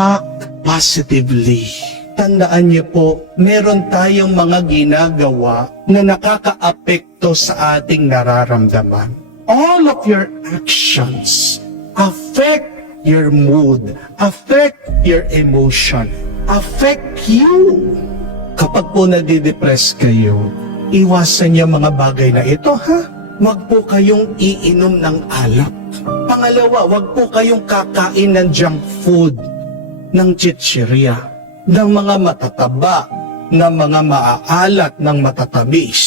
Act positively. Tandaan niyo po, meron tayong mga ginagawa na nakakaapekto sa ating nararamdaman. All of your actions affect your mood, affect your emotion, affect you. Kapag po nadidepress kayo, iwasan niyo mga bagay na ito ha. Wag po kayong iinom ng alak. Pangalawa, wag po kayong kakain ng junk food, ng chichirya, ng mga matataba, ng mga maaalat, ng matatamis.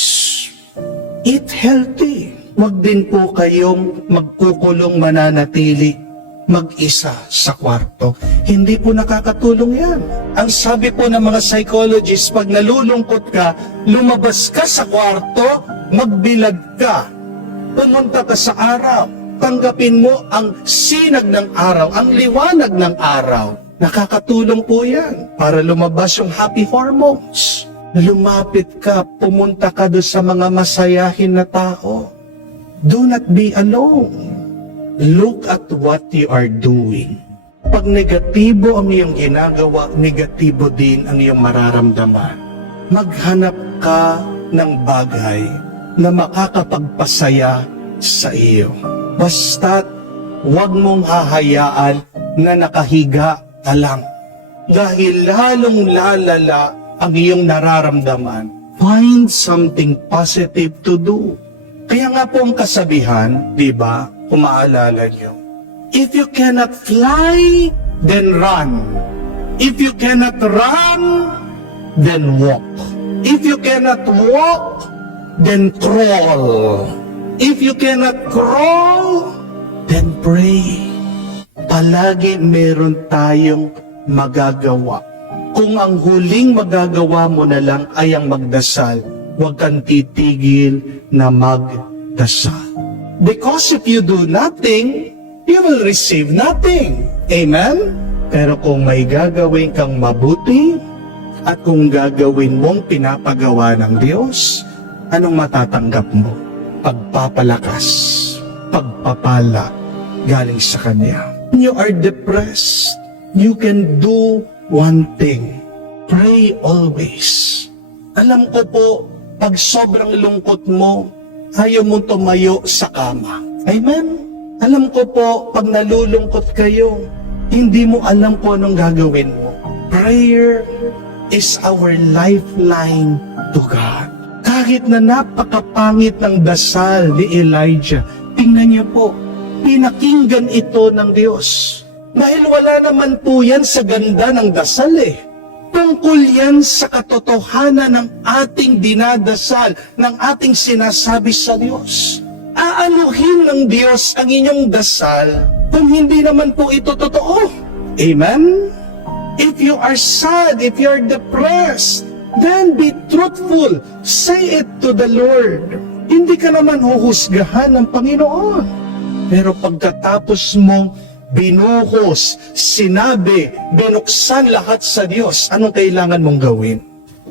Eat healthy. Wag din po kayong magkukulong mananatili mag-isa sa kwarto. Hindi po nakakatulong yan. Ang sabi po ng mga psychologists, pag nalulungkot ka, lumabas ka sa kwarto, magbilad ka. Pumunta ka sa araw. Tanggapin mo ang sinag ng araw, ang liwanag ng araw. Nakakatulong po yan para lumabas yung happy hormones. Lumapit ka, pumunta ka doon sa mga masayahin na tao. Do not be alone. Look at what you are doing. Pag negatibo ang iyong ginagawa, negatibo din ang iyong mararamdaman. Maghanap ka ng bagay na makakapagpasaya sa iyo. Basta't huwag mong hahayaan na nakahiga ka lang. Dahil lalong lalala ang iyong nararamdaman, find something positive to do. Kaya nga po ang kasabihan, di ba, kung maalala nyo, if you cannot fly, then run. If you cannot run, then walk. If you cannot walk, then crawl. If you cannot crawl, then pray. Palagi meron tayong magagawa. Kung ang huling magagawa mo na lang ay ang magdasal, huwag kang titigil na magdasal. Because if you do nothing, you will receive nothing. Amen? Pero kung may gagawin kang mabuti, at kung gagawin mong pinapagawa ng Diyos, anong matatanggap mo? Pagpapalakas, pagpapala galing sa Kanya. When you are depressed, you can do one thing. Pray always. Alam ko po, pag sobrang lungkot mo, ayaw mong tumayo sa kama. Amen? Alam ko po, pag nalulungkot kayo, hindi mo alam po anong gagawin mo. Prayer is our lifeline to God. Kahit na napakapangit ng dasal ni Elijah, tingnan niyo po, pinakinggan ito ng Diyos. Dahil wala naman po yan sa ganda ng dasal eh. Tungkol yan sa katotohanan ng ating dinadasal, ng ating sinasabi sa Diyos. Aanuhin ng Diyos ang inyong dasal kung hindi naman po ito totoo. Amen? If you are sad, if you are depressed, then be truthful. Say it to the Lord. Hindi ka naman huhusgahan ng Panginoon. Pero pagkatapos mong binuhos, sinabi, binuksan lahat sa Diyos, anong kailangan mong gawin?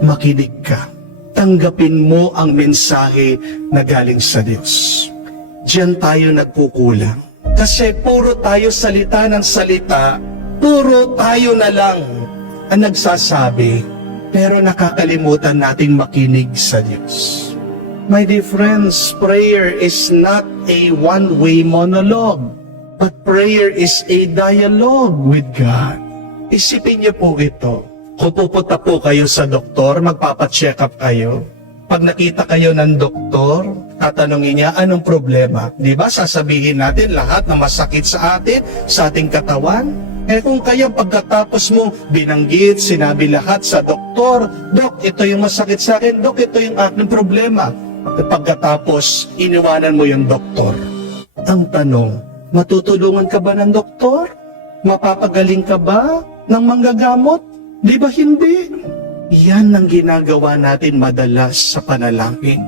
Makinig ka. Tanggapin mo ang mensahe na galing sa Diyos. Diyan tayo nagkukulang. Kasi puro tayo salita ng salita, puro tayo na lang ang nagsasabi, pero nakakalimutan nating makinig sa Diyos. My dear friends, prayer is not a one-way monologue. But prayer is a dialogue with God. Isipin niyo po ito. Kung pupunta po kayo sa doktor, magpapacheck up kayo. Pag nakita kayo ng doktor, tatanungin niya, anong problema? Di ba? Sasabihin natin lahat na masakit sa atin, sa ating katawan. Eh kung kayo pagkatapos mo binanggit, sinabi lahat sa doktor, Dok, ito yung masakit sa akin, Dok, ito yung aking problema. Pagkatapos, iniwanan mo yung doktor. Ang tanong, matutulungan ka ba ng doktor? Mapapagaling ka ba ng manggagamot? Di ba hindi? Yan ang ginagawa natin madalas sa panalangin.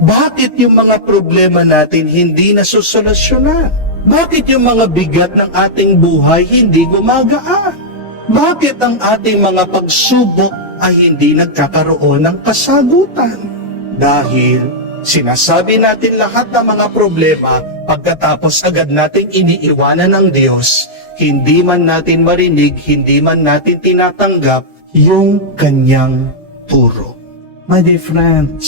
Bakit yung mga problema natin hindi nasusolusyonan? Bakit yung mga bigat ng ating buhay hindi gumagaan? Bakit ang ating mga pagsubok ay hindi nagkakaroon ng kasagutan? Dahil sinasabi natin lahat ng mga problema Pagkatapos agad nating iniiwanan ng Diyos, hindi man natin marinig, hindi man natin tinatanggap yung kanyang turo. My dear friends,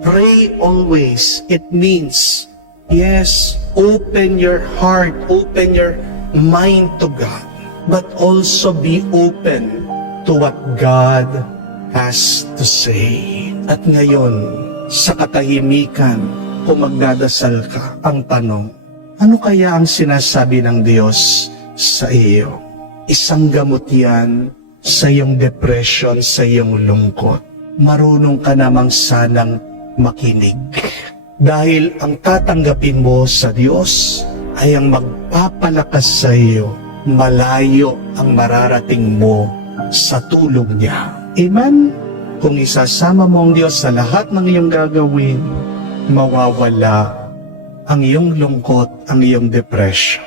pray always. It means, yes, open your heart, open your mind to God, but also be open to what God has to say. At ngayon, sa katahimikan, kung magdadasal ka, ang tanong, ano kaya ang sinasabi ng Diyos sa iyo? Isang gamot yan sa iyong depression, sa iyong lungkot. Marunong ka namang sanang makinig. Dahil ang tatanggapin mo sa Diyos ay ang magpapalakas sa iyo. Malayo ang mararating mo sa tulong niya. Amen? Kung isasama mo ang Diyos sa lahat ng iyong gagawin, mawawala ang iyong lungkot, ang iyong depression.